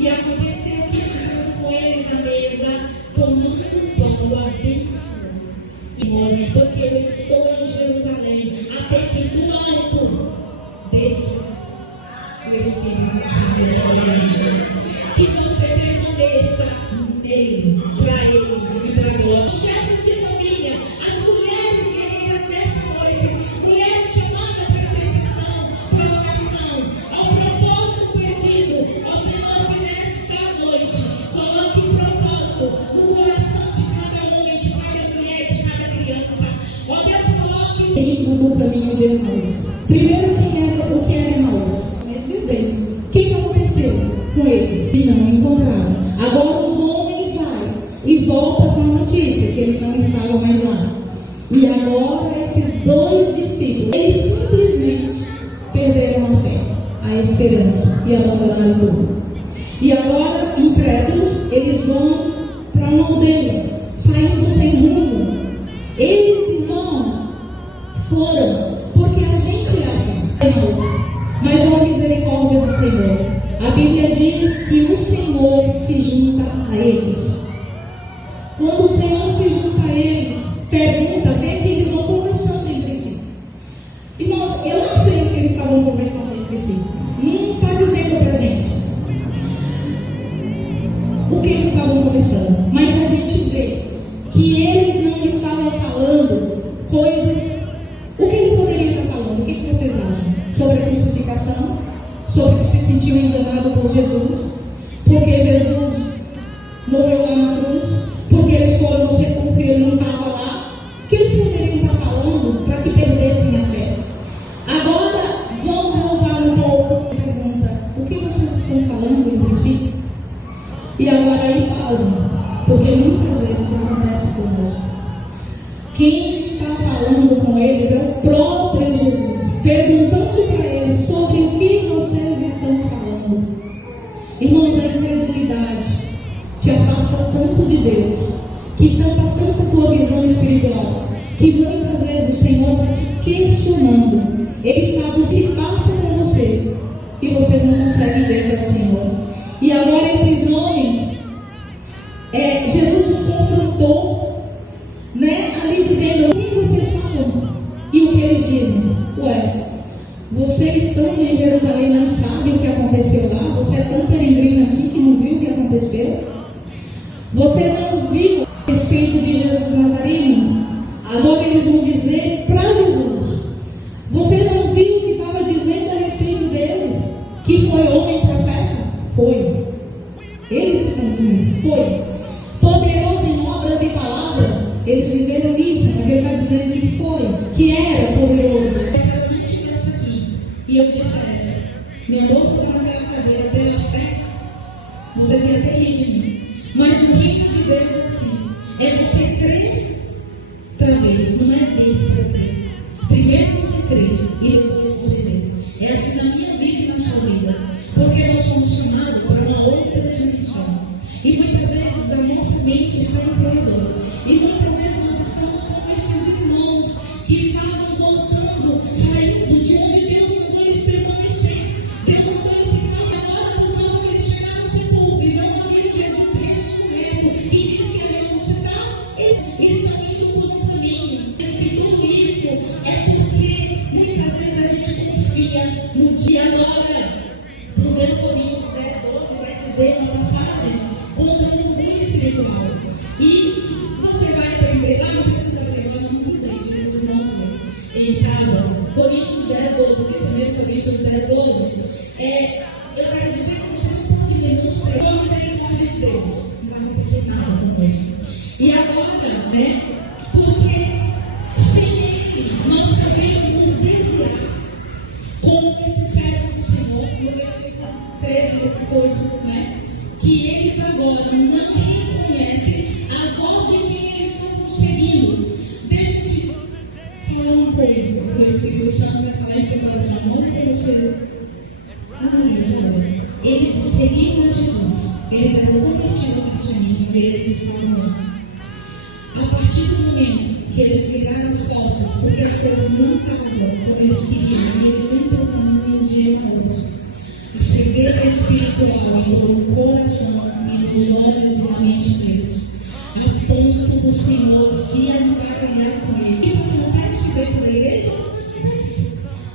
E aconteceu que estavam com eles à mesa, tomando o pão, abençoou. Porque eu estou em Jerusalém, até que do alto desça o Espírito Santo. Que você permaneça nele, para ele e para a glória. Chefes de família, as mulheres guerreiras dessa noite, mulheres chamadas para intercessão, para oração, ao propósito perdido, ao Senhor que nesta noite coloque um propósito no coração de cada homem, de cada mulher, de cada criança. Ó Deus, coloque no caminho de Emaús. Primeiro, o que era Emaús? Mas meu Deus, o que aconteceu com eles? E não encontraram. Agora os homens vai e volta com a notícia que eles não estavam mais lá. E agora esses dois discípulos, eles simplesmente perderam a fé, a esperança e abandonaram tudo. E agora, incrédulos, eles vão para uma aldeia, saindo sem rumo. Eles, irmãos, foram, porque a gente é assim, mas uma misericórdia do Senhor. A Bíblia diz que o Senhor se junta a eles. Quando o Senhor se junta a eles, pergunta até que eles vão conversando entre si. Irmãos, eu não sei o que eles estavam conversando entre si. Não está dizendo para a gente o que eles estavam conversando. Mas a gente vê que eles não estavam falando coisas. O que ele poderia estar falando? O que vocês acham? Sobre a crucificação? Sobre que se sentiu enganado por Jesus? Porque Jesus morreu lá na cruz? Porque eles foram no sepulcro e ele não estava lá? O que eles poderiam estar falando para que perdessem a fé? Agora, vamos voltar um pouco. Pergunta: o que vocês estão falando em princípio? E agora aí pausam, porque muitas vezes acontece conosco. Quem está falando com eles é o próprio Jesus, perguntando para eles sobre o que vocês estão falando. Irmãos, a incredulidade te afasta tanto de Deus, que tampa tanto a tua visão espiritual, que muitas vezes o Senhor está te questionando. Ele está se passa para você e você não consegue ver para o Senhor. E agora esses homens, Jesus os confrontou, ali dizendo: o que vocês falam? E o que eles dizem? Vocês estão em Jerusalém, não sabem o que aconteceu lá? Você é tão peregrino assim que não viu o que aconteceu? Você não viu a respeito de Jesus Nazareno? Agora eles vão dizer para Jesus: você não viu o que estava dizendo a respeito deles? Que foi homem profeta? Foi. Eles estão dizendo: foi. Poderoso em obras e palavras? Eles viveram isso, mas ele está dizendo que foi, que era poderoso. Se eu não estivesse aqui e eu dissesse: meu rosto está naquela cadeira pela fé, você teria até rir de mim. Mas o reino de Deus é assim: é você crer para ver, não é ver para ver. Primeiro você crê e depois você vê. É assim na minha vida e na sua vida, porque nós somos chamados para uma outra dimensão. E muitas vezes a nossa mente está em corredor. E muitas vezes nós estamos com esses irmãos que estavam voltando, saindo de onde Deus mandou eles permanecer. Deus mandou eles ficar agora por causa que eles chegaram no sepulcro e não ouviram Jesus ressurreto e disse a ressuscitar. Eles estão indo por um caminho. E tudo isso é porque muitas vezes a gente confia no dia agora. 1 Coríntios 10:12 vai dizer uma passagem onde é muito espiritual. E você vai aprender lá, não precisa aprender, não entende, os irmãos em casa. Coríntios 10:12, porque 1 Coríntios 10:12 eu quero dizer que você não pode demonstrar a misericórdia de Deus. Não vai acontecer nada com isso. E agora, porque sem ele, nós também nos desviar. Como esse servo do Senhor, no versículo 13, depois, que eles agora não reconhecem a voz de quem eles estão seguindo. Deixa eu te falar uma coisa, porque o Espírito Santo vai falar em seu coração muito interessante. Eles seguiram a Jesus, eles eram convertidos ao cristianismo, eles estavam não. A partir do momento que eles viraram as costas, porque as coisas não estavam como eles queriam, e eles não terminaram um dia com outro. A cegueira espiritual entrou no coração e nos olhos e na mente deles, a ponto do Senhor se maravilhar com eles. Isso acontece dentro da igreja?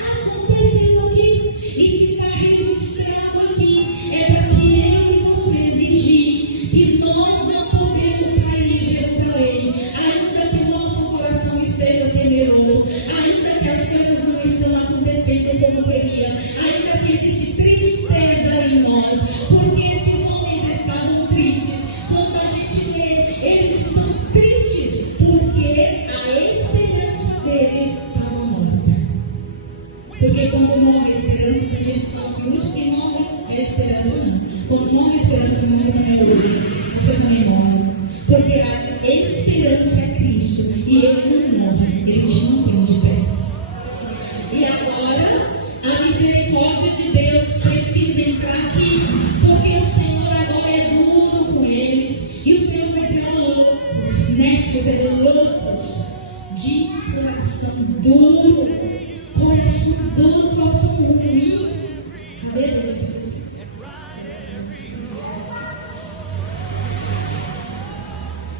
Acontecendo aqui, e se está registrado aqui, é para que eu e você vigie, que nós não podemos sair de Jerusalém, ainda que o nosso coração esteja temeroso, ainda que as coisas não estão acontecendo como queria, ainda que existe tristeza em nós, porque esses homens estavam tristes. Quando a gente lê, eles estão tristes, porque a esperança deles estava morta. Porque quando morre a esperança, a gente fala assim, muito que morre é esperança não. Quando morre a esperança, não é você não morre. Porque a esperança é Cristo, e Ele não morre, Ele te mantém de pé. E agora, a misericórdia de Deus precisa entrar aqui, porque o Senhor agora é duro com eles, e o Senhor vai ser loucos, necios, loucos, de coração duro, coração ruim. Cadê Deus?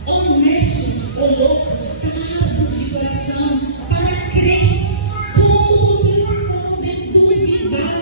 Honestos ou loucos, calados de coração, para crer. Como vocês podem duvidar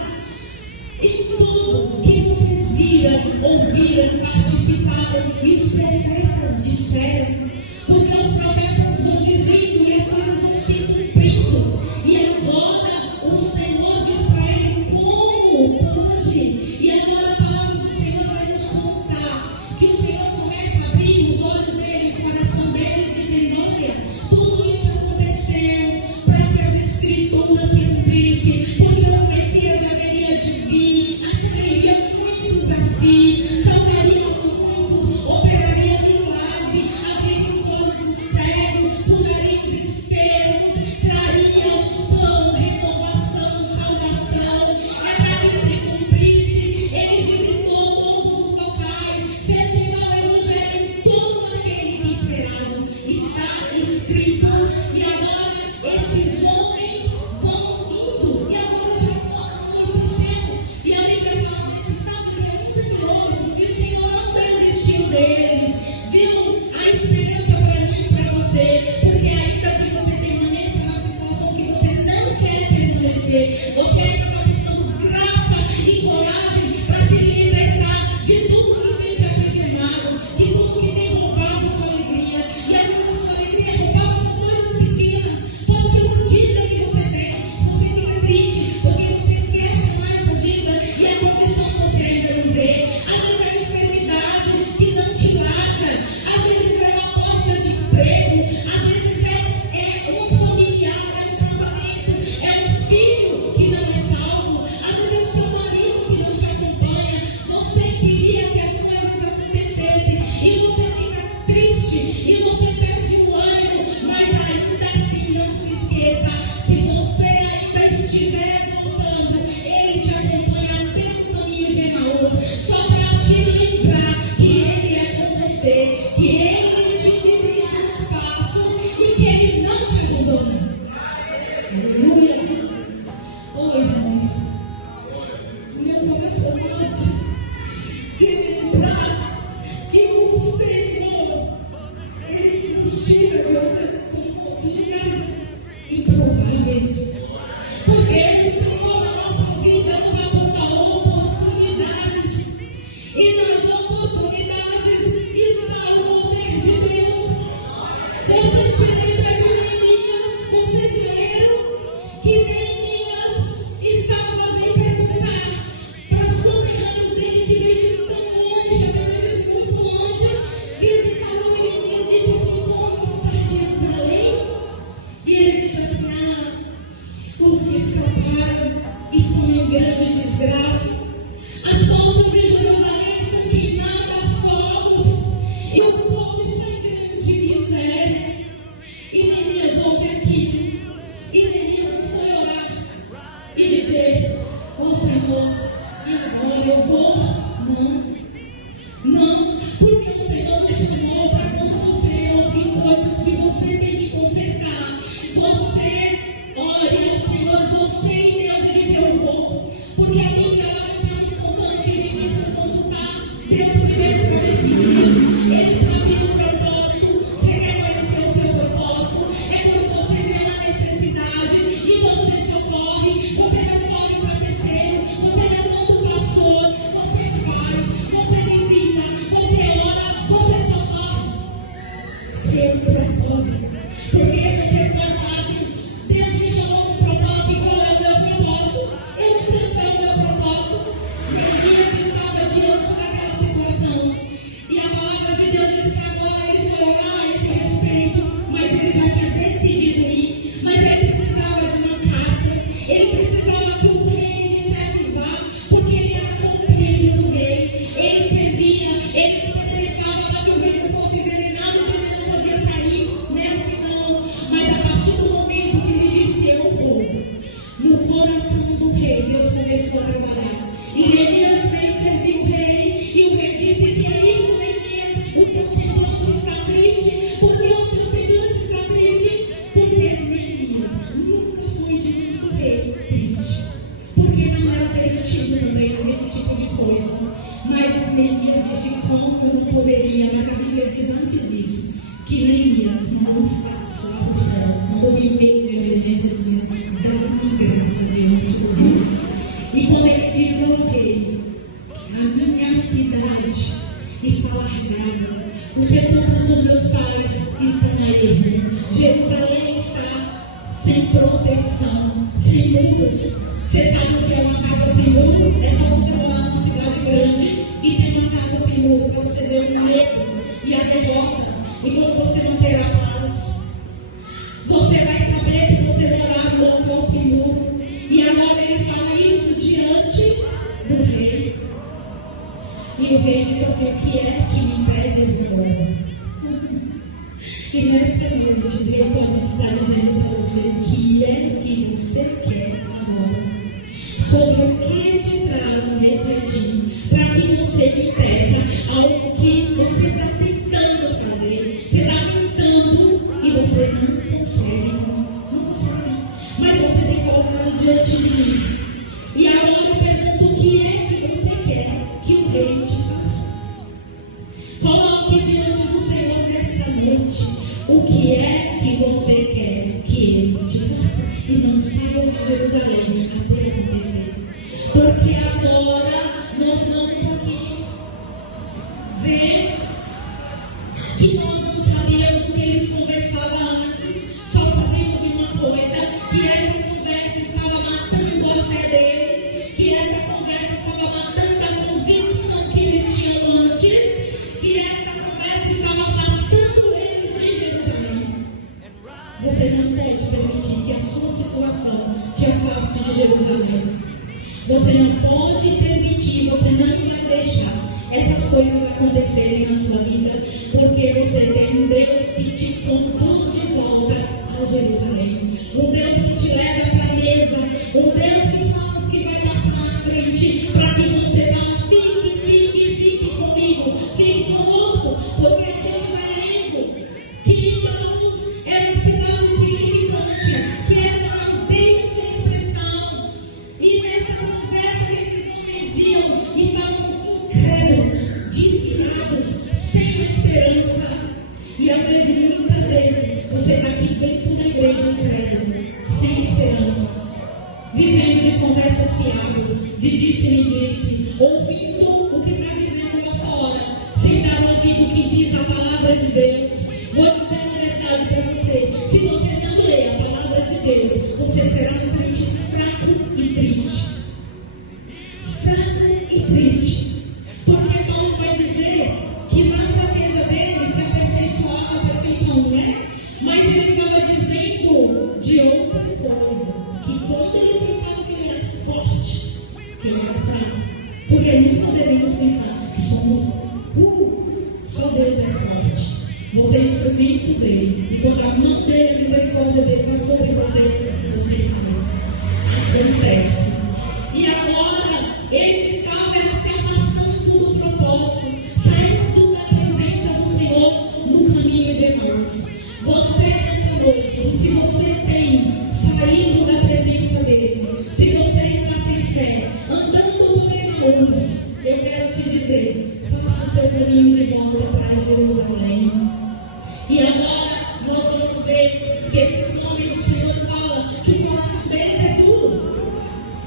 em tudo que vocês viram, ouviram, participaram e os profetas disseram? Porque os profetas vão dizendo e as coisas vão se cumprindo. E agora o Senhor diz para ele como pode. E agora a palavra do Senhor vai nos contar que o Senhor começa a abrir os olhos dele, o coração deles, dizendo: olha, tudo isso aconteceu para que as Escrituras se cumprissem, porque o Messias haveria de vir, atrairia muitos a si, salvaria muitos, operaria milagre, abriria os olhos do cego, curaria os enfermos, traria unção, renovação, salvação. É para que se cumprisse. Ele visitou todos os locais, fez chegar o evangelho em todo aquele que esperavam. Está escrito. E agora esses homens vão indo, e agora já está acontecendo. E a Bíblia fala nesses salmos que alguns anos, e o Senhor não desistiu deles, viu a esperança para mim e para você, porque ainda que você permaneça na situação que você não quer permanecer, você está precisando graça e coragem para se libertar de tudo que tem te aprisionado, de tudo que tem roubado sua alegria. E às vezes a sua alegria é roubada por coisas pequenas. Pode ser uma dívida que você tem. Você fica triste porque você quer sanar essa dívida e a condição você ainda não vê. Às vezes é uma enfermidade que não te larga. Às vezes é uma falta de emprego. Às vezes é um familiar, é um casamento, é um filho que não é salvo. Às vezes é o seu marido que não te acompanha. Você queria que as coisas acontecessem e você fica triste e você perde o ânimo, mas ainda assim não se esqueça, se você ainda estiver voltando, Ele te acompanha até o caminho de Emaús, só para te lembrar que Ele é com você, que Ele te dirige os passos e que Ele não te abandona. Aleluia. Oh, irmãos, meu coração bate de lembrar que o Senhor, Ele nos tira com dias improváveis. Porque o Senhor na nossa vida nos apontou oportunidades. E nas oportunidades está o poder de Deus. Você se lembra de Neemias? Vocês leram que Neemias estava bem preparado para os conterrâneos dele que veio de tão longe, às vezes muito longe, visitaram ele e disse assim: como está Jerusalém? E ele disse assim: os que escaparam estão em grande desgraça. As portas de Jerusalém são queimadas a fogos e o povo está em grande miséria. E Neemias ouve aquilo. E Neemias foi orar e dizer: ó Senhor, e agora eu vou? Não, porque o Senhor te chamou para quando você ouvir coisas que você tem que consertar. Você, olha, Senhor, você e Deus diz: eu vou. Porque a Bíblia ela começou a trabalhar. E Neemias fez servir o rei, e o rei disse: que é isso, Neemias? O teu semblante está triste. Por que o teu semblante está triste? Porque Neemias nunca foi diante do rei triste. Porque não era permitido no rei esse tipo de coisa. Mas Neemias disse: como eu não poderia? Mas a Bíblia diz antes disso, que Neemias não faça o céu, mandou um e-mail de emergência dizendo: dê-me graça diante do rei. E quando ele diz ao rei: a minha cidade está largada, os sepulcros dos meus pais estão a erro, Jerusalém está sem proteção, sem muros. Você sabe o que é uma casa sem muro? É só você morar numa cidade grande e ter uma casa sem muro, para você ver o medo e a derrota, e como você não terá paz. Você vai saber se você morar no local sem muro. E agora ele fala isso diante do rei. E o rei diz assim: o que é que me impede de morar? E nessa noite, Deus está dizendo para você: o que é que você quer agora? Sobre o que te traz a refletir, para que você me peça algo que você está tentando fazer. Você está tentando e você não consegue. Não consegue. Mas você tem colocado diante de mim. E agora eu pergunto: o que é que você quer que o rei te faça? Coloque diante do Senhor nessa noite. O que é que você quer que ele te faça? E não saia de Jerusalém até acontecer. Porque agora nós vamos aqui ver que nós não sabíamos o que eles conversavam antes. Só sabemos de uma coisa: que essa conversa estava matando a fé deles, que essa conversa estava matando a convicção que eles tinham antes, que essa conversa estava afastando eles de Jerusalém. Você não pode permitir que a sua situação te afaste de Jerusalém. Você não pode permitir, você não vai deixar essas coisas acontecerem na sua vida, porque você tem um Deus que te conduz de volta a Jerusalém. Um Deus que te leva para a mesa. Um Deus que fala que vai passar na frente para que você vá: fique comigo, fique conosco, porque a gente vai indo. Que irmãos, era uma cidade significante, que era uma aldeia sem expressão. E nessa conversa que esses homens iam, estavam incrédulos, desviados, sem esperança. E às vezes, muitas vezes, você está aqui dentro da igreja incrédulo, sem esperança, vivendo de conversas fiadas, de disse-me-disse, ouvindo o que está dizendo lá fora, sem dar ouvido o que diz a palavra de Deus. Vou dizer a verdade para você: se você não ler a palavra de Deus, você será um crente fraco e triste. Fraco e triste. Porque Paulo vai dizer que na fraqueza dele se aperfeiçoava a perfeição, não é? Mas ele estava dizendo de outra coisa, que quando ele pensava que ele era forte, que ele era fraco. Porque nunca devemos pensar que somos só Deus é forte. Você experimenta dele, e quando a mão dele, a misericórdia dele está sobre você, você faz. Acontece. E agora, eles estavam se afastando do propósito, saindo da presença do Senhor no caminho de Deus. Você, nessa noite, se você tem saído da presença dele, se você está sem fé, andando por Emaús, eu quero te dizer: faça o seu caminho de volta para Jerusalém. E agora nós vamos ver que esses homens do Senhor falam que o coração deles é tudo.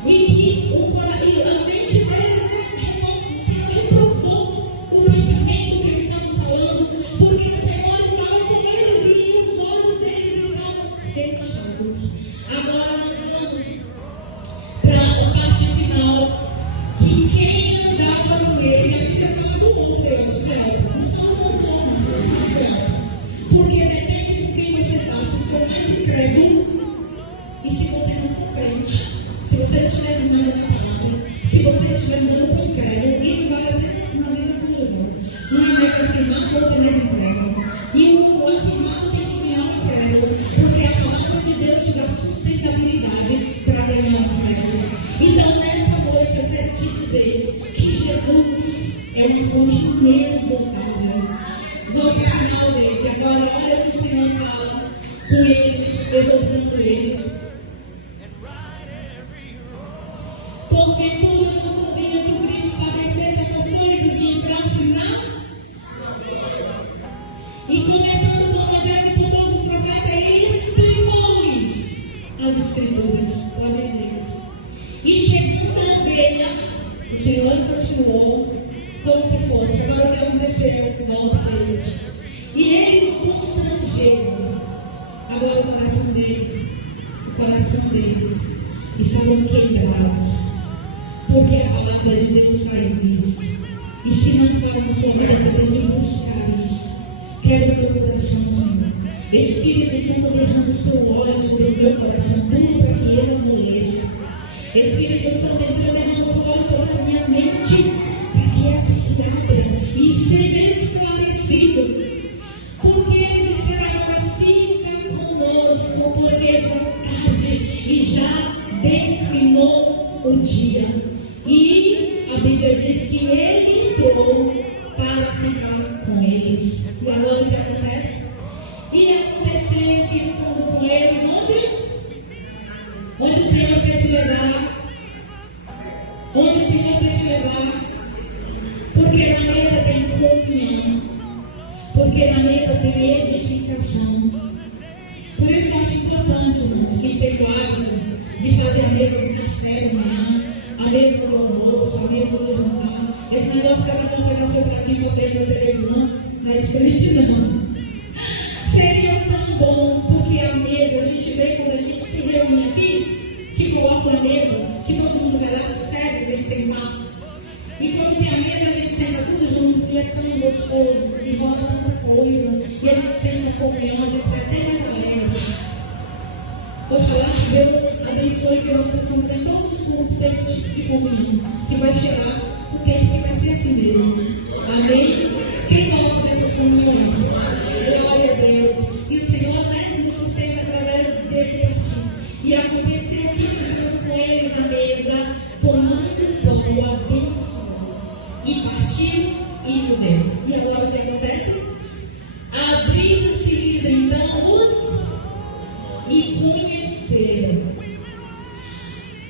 E que a mente deles o Senhor reprovou o pensamento que eles estavam falando, porque o Senhor estava com eles e os olhos deles estavam fechados. Agora nós vamos para a parte final, que quem andava com ele, a Bíblia fala do outro crente, não só do outro, porque depende com quem você está. Se for mais incrédulo, e se você não for crente, se você não estiver andando na palavra, se você estiver andando com incrédulo, isso vai até uma vez comigo. Uma vez afirmado, outra vez incrédulo. E o afirmado tem que ganhar o incrédulo, porque a palavra de Deus te dá sustentabilidade para ganhar o incrédulo. Então, nessa te dizer que Jesus é uma fonte inesgotável. Vamos para o final dele, agora olha o que o Senhor fala com eles, exortando eles. Porventura não convinha que o Cristo padecesse essas coisas e entrasse na. E começando por Moisés e por todos os profetas, ele explicou-lhes as Escrituras. Pode ver. E chegando a ovelha, o Senhor continuou como se fosse. Agora o que aconteceu? Volta para eles. E eles constrangeram agora o coração deles, e serão quebrados. Porque a palavra de Deus faz isso. E se não faz na sua vida, você tem que buscar isso. Quebra o meu coração, Senhor. Espírito Santo, derrama o seu óleo sobre o meu coração, tudo para que ele amoleça. Espírito Santo, entra, derrama o seu óleo sobre a minha mente, para que ela se abra e seja esclarecido. Porque ele disseram agora, fica conosco, porque já é tarde e já declinou o dia. E a Bíblia diz que ele entrou para ficar com eles. E agora o que acontece? E aconteceu que estando com eles, onde o Senhor quer te levar? Onde o Senhor quer te levar? Porque na mesa tem comunhão. Porque na mesa tem edificação. Por isso eu acho importante, irmãos, que tem o hábito de fazer a mesa do café da manhã, a mesa do almoço, a mesa do jantar. Esse negócio que ela não pegar seu pratinho para ver na televisão, não é espiritismo. Seria tão bom, porque a mesa, a gente vê quando a gente se reúne aqui, que coloca a mesa, que todo mundo vai lá, se serve, vem sentar. E quando tem a mesa, a gente senta tudo junto, e é tão gostoso, e rola tanta coisa, e a gente senta comendo, a gente sai até mais alegre. Oxalá que Deus abençoe que nós possamos ter todos os cultos desse tipo de comunhão, que vai chegar o tempo que vai ser assim mesmo. Amém? Quem gosta dessas comunhões? Glória a Deus. E o Senhor nos sustenta através desse partido. E aconteceu que estavam com eles na mesa, tomando pão, o abençoou, e partiu e o deu. E agora o que acontece? Abriram-se-lhes então os e conheceram.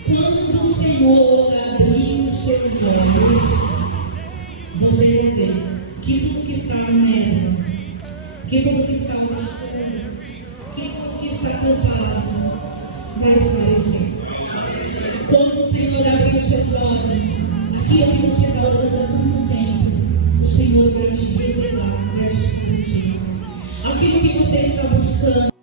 Quando o Senhor abriu os seus olhos, você vai ver que tudo que está na neve, que tudo que está no escuro, que tudo que está culpado, vai esclarecer. Quando o Senhor abriu os seus olhos, aquilo que você está orando há muito tempo, o Senhor vai te revelar, vai te esclarecer. Aquilo que você está buscando.